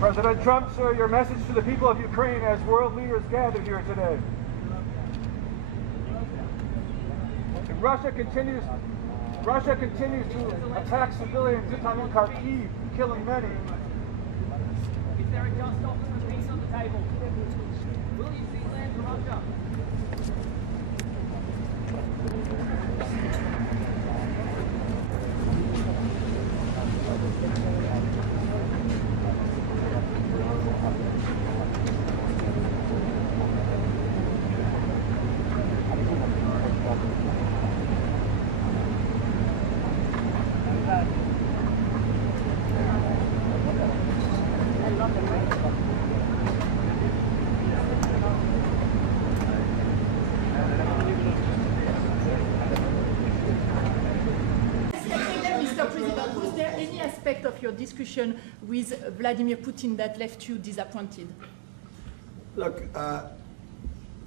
President Trump, sir, your message to the people of Ukraine as world leaders gather here today. Russia continues to attack civilians in Kharkiv, killing many. Is there a just offer for peace on the table? Will you see land for Russia? Of your discussion with Vladimir Putin that left you disappointed? Look,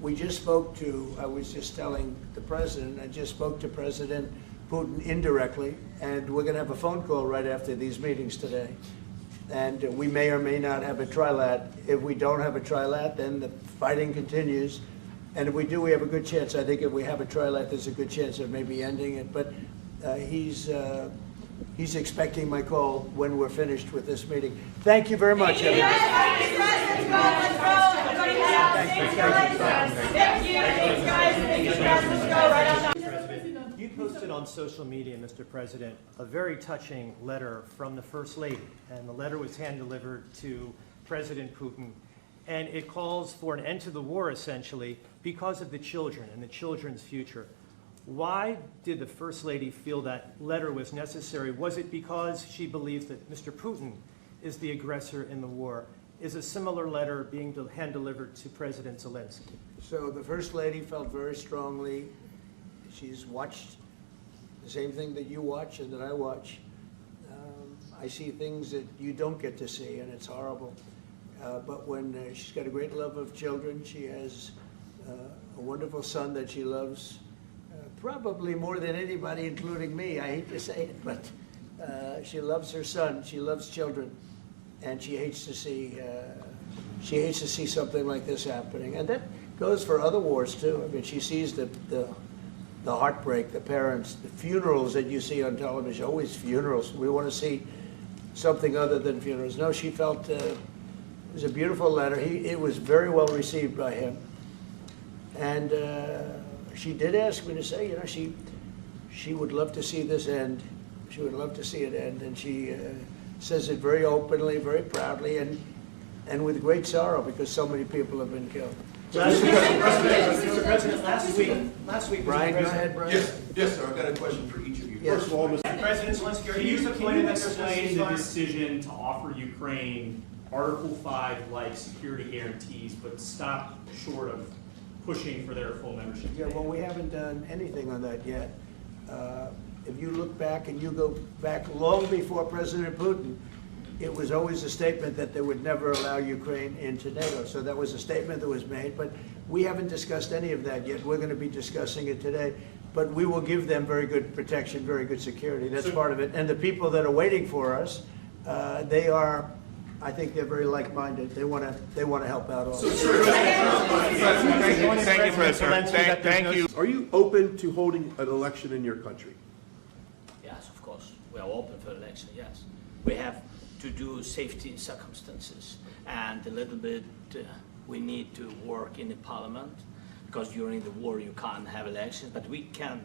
we just spoke to, I was just telling the president, I just spoke to President Putin indirectly, and we're going to have a phone call right after these meetings today. And we may or may not have a trilat. If we don't have a trilat, then the fighting continues. And if we do, we have a good chance. I think if we have a trilat, there's a good chance of maybe ending it. But he's expecting my call when we're finished with this meeting. Thank you very much, everybody. You posted on social media, Mr. President, a very touching letter from the First Lady, and the letter was hand-delivered to President Putin, and it calls for an end to the war, essentially, because of the children and the children's future. Why did the First Lady feel that letter was necessary? Was it because she believes that Mr. Putin is the aggressor in the war? Is a similar letter being hand-delivered to President Zelensky? So the First Lady felt very strongly. She's watched the same thing that you watch and that I watch. I see things that you don't get to see, and it's horrible. But when she's got a great love of children, she has a wonderful son that she loves, probably more than anybody, including me. I hate to say it, but she loves her son. She loves children, and she hates to see something like this happening. And that goes for other wars too. I mean, she sees the heartbreak, the parents, the funerals that you see on television. Always funerals. We want to see something other than funerals. No, she felt it was a beautiful letter. It was very well received by him, and she did ask me to say, you know, she would love to see this end. She would love to see it end, and she says it very openly, very proudly, and with great sorrow because so many people have been killed. Mr. President, last week, Brian, go ahead, Brian. Yes, sir. I've got a question for each of you. Yes. First of all, President Zelensky, Can you explain the decision to offer Ukraine Article 5-like security guarantees, but stop short of pushing for their full membership? Yeah, well, we haven't done anything on that yet. If you look back and you go back long before President Putin, it was always a statement that they would never allow Ukraine into NATO. So that was a statement that was made, but we haven't discussed any of that yet. We're going to be discussing it today, but we will give them very good protection, very good security. That's part of it. And the people that are waiting for us, they are, I think they're very like-minded. They want to help out also. Thank you, President. Thank you. Are you open to holding an election in your country? Yes, of course. We are open for election, yes. We have to do safety circumstances, and a little bit we need to work in the parliament, because during the war you can't have elections, but we can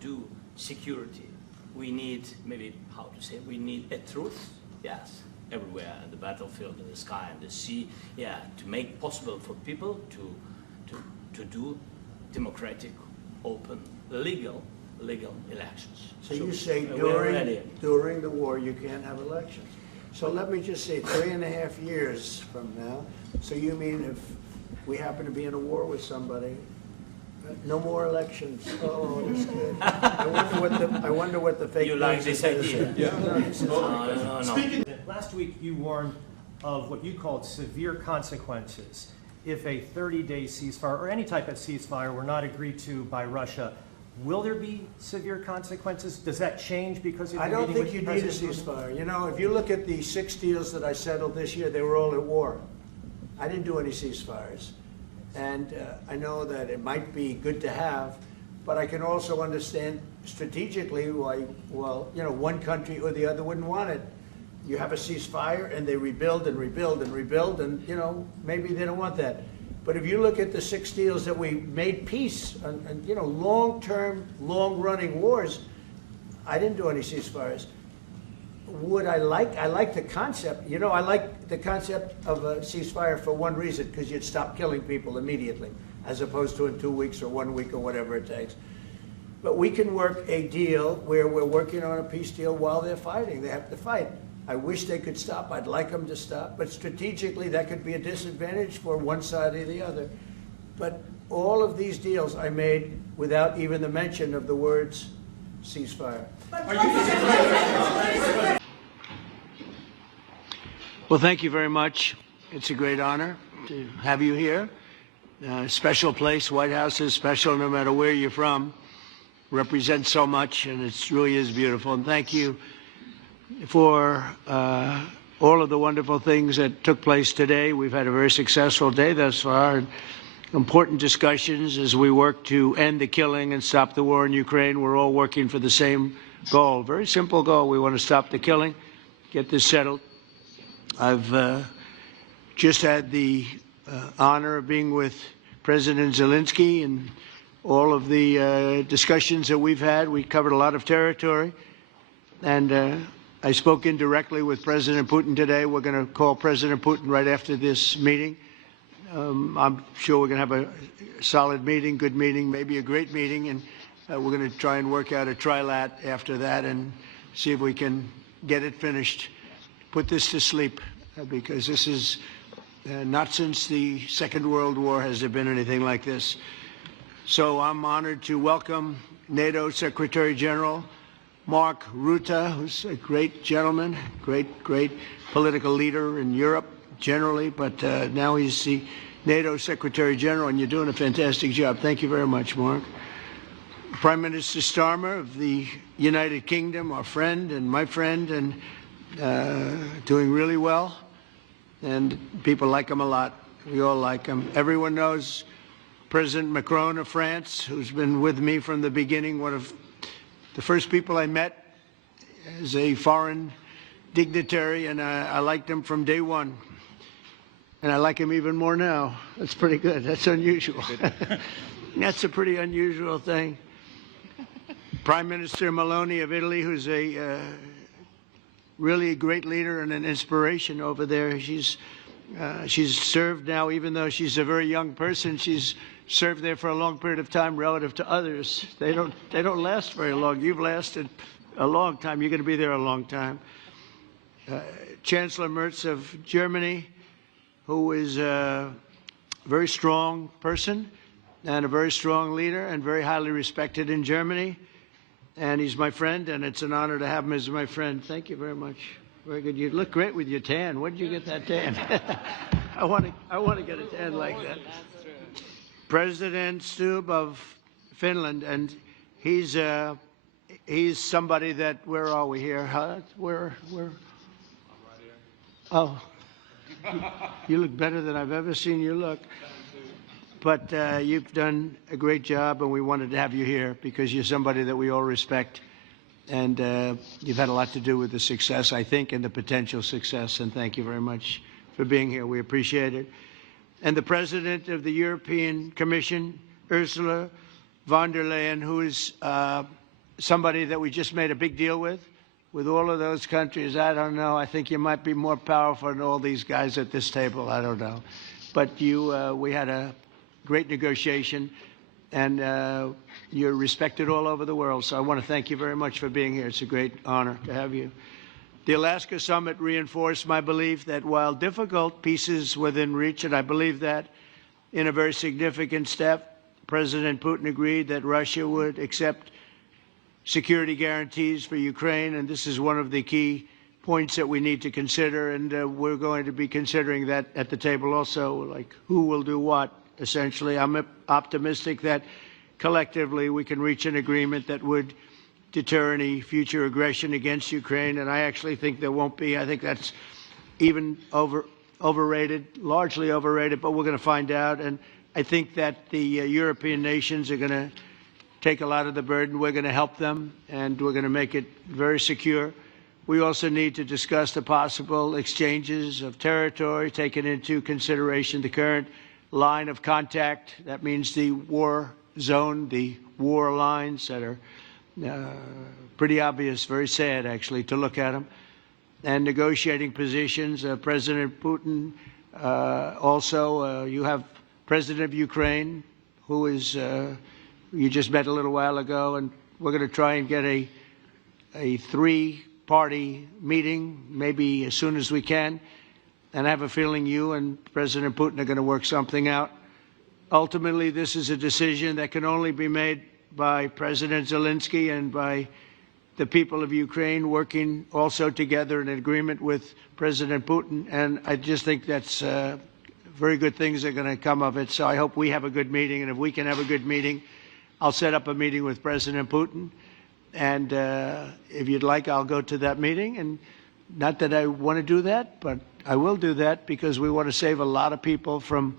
do security. We need, maybe, how to say, we need a truth, yes. everywhere, in the battlefield, in the sky, in the sea, yeah, to make possible for people to do democratic, open, legal elections. So you say we're ready. during the war you can't have elections. So let me just say 3.5 years from now, so you mean if we happen to be in a war with somebody, no more elections? Oh, that's good. I wonder what the fake You like news this is. idea? Yeah. No. Speaking, last week you warned of what you called severe consequences if a 30-day ceasefire or any type of ceasefire were not agreed to by Russia. Will there be severe consequences? Does that change because you're I don't meeting think you with need a President Putin? ceasefire. You know, if you look at the 6 deals that I settled this year, they were all at war. I didn't do any ceasefires. And I know that it might be good to have, but I can also understand strategically why, well, you know, one country or the other wouldn't want it. You have a ceasefire and they rebuild and rebuild and rebuild, and, you know, maybe they don't want that. But if you look at the 6 deals that we made peace and you know, long-term, long-running wars, I didn't do any ceasefires. Would I like the concept, you know, I like the concept of a ceasefire for one reason, because you'd stop killing people immediately, as opposed to in 2 weeks or 1 week or whatever it takes. But we can work a deal where we're working on a peace deal while they're fighting. They have to fight. I wish they could stop. I'd like them to stop. But strategically, that could be a disadvantage for one side or the other. But all of these deals I made without even the mention of the words ceasefire. Well, thank you very much. It's a great honor to have you here. Special place. White House is special no matter where you're from. Represents so much, and it really is beautiful. And thank you for all of the wonderful things that took place today. We've had a very successful day thus far, and important discussions as we work to end the killing and stop the war in Ukraine. We're all working for the same goal, very simple goal. We want to stop the killing, get this settled. I've just had the honor of being with President Zelensky and all of the discussions that we've had. We covered a lot of territory, and I spoke indirectly with President Putin today. We're going to call President Putin right after this meeting. I'm sure we're going to have a solid meeting, good meeting, maybe a great meeting, and we're going to try and work out a trilat after that and see if we can get it finished, put this to sleep, because this is not since the Second World War has there been anything like this. So I'm honored to welcome NATO Secretary General Mark Rutte, who's a great gentleman, great political leader in Europe generally, but now he's the NATO Secretary General, and you're doing a fantastic job. Thank you very much, Mark. Prime Minister Starmer of the United Kingdom, our friend and my friend, and doing really well, and people like him a lot. We all like him. Everyone knows President Macron of France, who's been with me from the beginning, one of the first people I met as a foreign dignitary, and I liked him from day one. And I like him even more now. That's pretty good. That's unusual. That's a pretty unusual thing. Prime Minister Meloni of Italy, who's a really a great leader and an inspiration over there. She's served now, even though she's a very young person, she's served there for a long period of time relative to others. They don't last very long. You've lasted a long time. You're going to be there a long time. Chancellor Merz of Germany, who is a very strong person and a very strong leader and very highly respected in Germany. And he's my friend, and it's an honor to have him as my friend. Thank you very much. Very good. You look great with your tan. Where did you get that tan? I want to get a tan like that. President Stubb of Finland, and he's somebody that, where are we here? Where? Oh, you look better than I've ever seen you look. But you've done a great job, and we wanted to have you here because you're somebody that we all respect. And you've had a lot to do with the success, I think, and the potential success. And thank you very much for being here. We appreciate it. And the President of the European Commission, Ursula von der Leyen, who is somebody that we just made a big deal with. with all of those countries, I don't know. I think you might be more powerful than all these guys at this table. I don't know. But we had a great negotiation, and you're respected all over the world. So I want to thank you very much for being here. It's a great honor to have you. The Alaska summit reinforced my belief that while difficult, peace is within reach, and I believe that in a very significant step, President Putin agreed that Russia would accept security guarantees for Ukraine, and this is one of the key points that we need to consider, and we're going to be considering that at the table also, like who will do what, essentially. I'm optimistic that collectively we can reach an agreement that would deter any future aggression against Ukraine, and I actually think there won't be. I think that's even overrated, largely overrated, but we're going to find out, and I think that the European nations are going to take a lot of the burden. We're going to help them, and we're going to make it very secure. We also need to discuss the possible exchanges of territory, taking into consideration the current line of contact. That means the war zone, the war lines that are pretty obvious, very sad, actually, to look at them. And negotiating positions. President Putin, also, you have President of Ukraine, who is you just met a little while ago, and we're going to try and get a three-party meeting, maybe as soon as we can. And I have a feeling you and President Putin are going to work something out. Ultimately, this is a decision that can only be made by President Zelensky and by the people of Ukraine working also together in agreement with President Putin. And I just think that's very good things are going to come of it. So I hope we have a good meeting. And if we can have a good meeting, I'll set up a meeting with President Putin, and if you'd like, I'll go to that meeting. And not that I want to do that, but I will do that because we want to save a lot of people from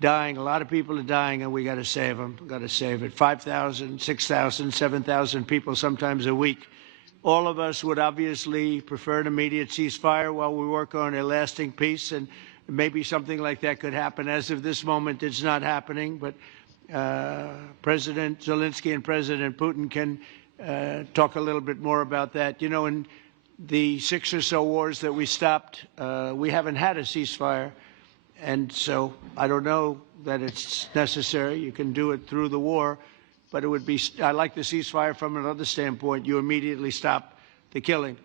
dying. A lot of people are dying, and we got to save them. We've got to save it. 5,000, 6,000, 7,000 people sometimes a week. All of us would obviously prefer an immediate ceasefire while we work on a lasting peace, and maybe something like that could happen. As of this moment, it's not happening, but President Zelensky and President Putin can talk a little bit more about that. You know, in the 6 or so wars that we stopped, we haven't had a ceasefire. And so I don't know that it's necessary. You can do it through the war, but it would be, I like the ceasefire from another standpoint. You immediately stop the killing.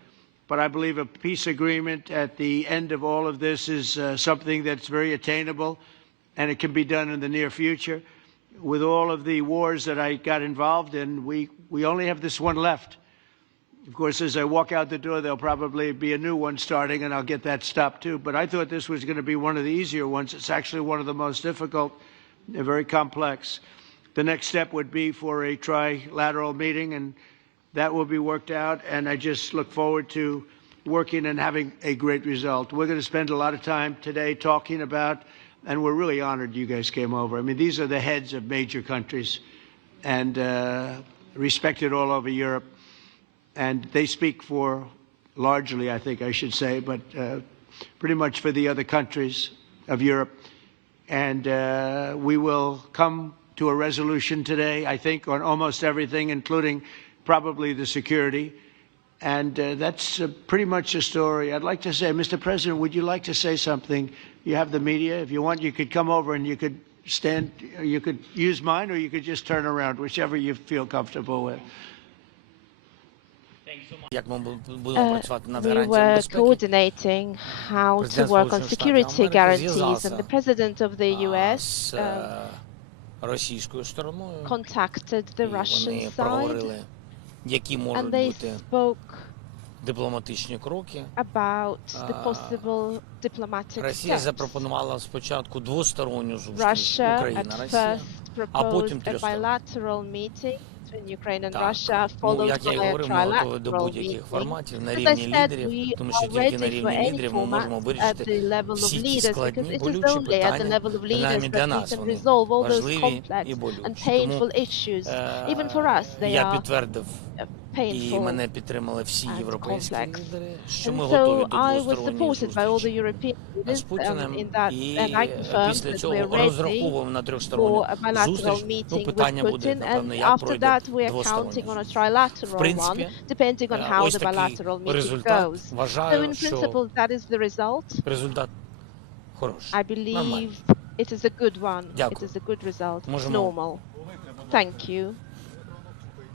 But I believe a peace agreement at the end of all of this is something that's very attainable, and it can be done in the near future. With all of the wars that I got involved in, we only have this one left. Of course, as I walk out the door, there'll probably be a new one starting, and I'll get that stopped too. But I thought this was going to be one of the easier ones. It's actually one of the most difficult and very complex. The next step would be for a trilateral meeting, and that will be worked out. And I just look forward to working and having a great result. We're going to spend a lot of time today talking about, and we're really honored you guys came over. I mean, these are the heads of major countries and respected all over Europe. And they speak for, largely, I think I should say, but pretty much for the other countries of Europe. And we will come to a resolution today, I think, on almost everything, including probably the security. And that's pretty much the story. I'd like to say, Mr. President, would you like to say something? You have the media. If you want, you could come over and you could stand, you could use mine, or you could just turn around, whichever you feel comfortable with. We were coordinating how to work on security guarantees, and the President of the US contacted the Russian side, and they spoke about the possible diplomatic steps. Russia at first proposed a bilateral meeting between Ukraine and Russia, followed by a trilateral meeting. As I said, we are ready for any format at the level of leaders, because it is only at the level of leaders that we can resolve all those complex and painful issues. Even for us, they are painful and complex. And so I was supported by all the European leaders in that, and I confirmed that we are ready for a bilateral meeting with Putin, and after that that we are counting on a trilateral one, depending on how the bilateral meeting goes. So in principle, that is the result. I believe it is a good one. It is a good result. It's normal. Thank you.